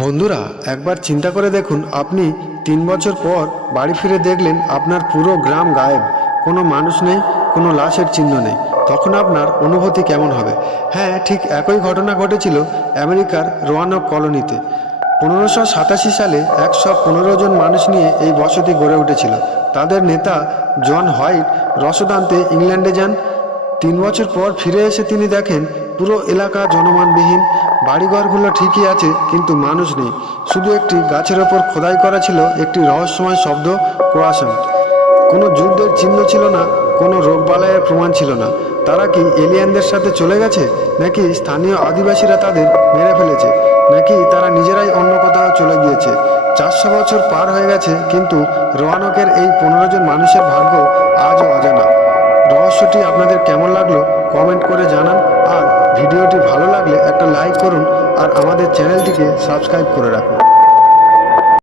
বন্ধুরা, একবার চিন্তা করে দেখুন, আপনি 3 বছর পর বাড়ি ফিরে দেখলেন আপনার পুরো গ্রাম গায়েব, কোনো মানুষ নেই, কোনো লাশের চিহ্ন নেই। তখন আপনার অনুভূতি কেমন হবে? হ্যাঁ, ঠিক একই ঘটনা ঘটেছিল আমেরিকার রোয়ানক কলোনিতে। 1587 সালে 115 জন মানুষ নিয়ে এই বসতি গড়ে উঠেছিল। তাদের নেতা জন হোয়াইট রসদ আনতে ইংল্যান্ডে যান। 3 বছর পর ফিরে এসে তিনি দেখেন পুরো এলাকা জনমানবিহীন। বাড়িঘরগুলো ঠিকই আছে, কিন্তু মানুষ নেই। শুধু একটি গাছের ওপর খোদাই করা ছিল একটি রহস্যময় শব্দ, ক্রোয়াসেন্ট। কোনো যুদ্ধের চিহ্ন ছিল না, কোনো রোগবালাইয়ের প্রমাণ ছিল না। তারা কি এলিয়েনদের সাথে চলে গেছে, নাকি স্থানীয় আদিবাসীরা তাদের মেরে ফেলেছে, নাকি তারা নিজেরাই অন্য কোথাও চলে গিয়েছে? 400 বছর পার হয়ে গেছে, কিন্তু রোয়ানকের এই 15 জন মানুষের ভাগ্য আজও অজানা। রহস্যটি আপনাদের কেমন লাগলো কমেন্ট করে জানান। আর ভিডিওটি ভালো লাগলে একটা লাইক করুন, আর আমাদের চ্যানেলটিকে সাবস্ক্রাইব করে রাখুন।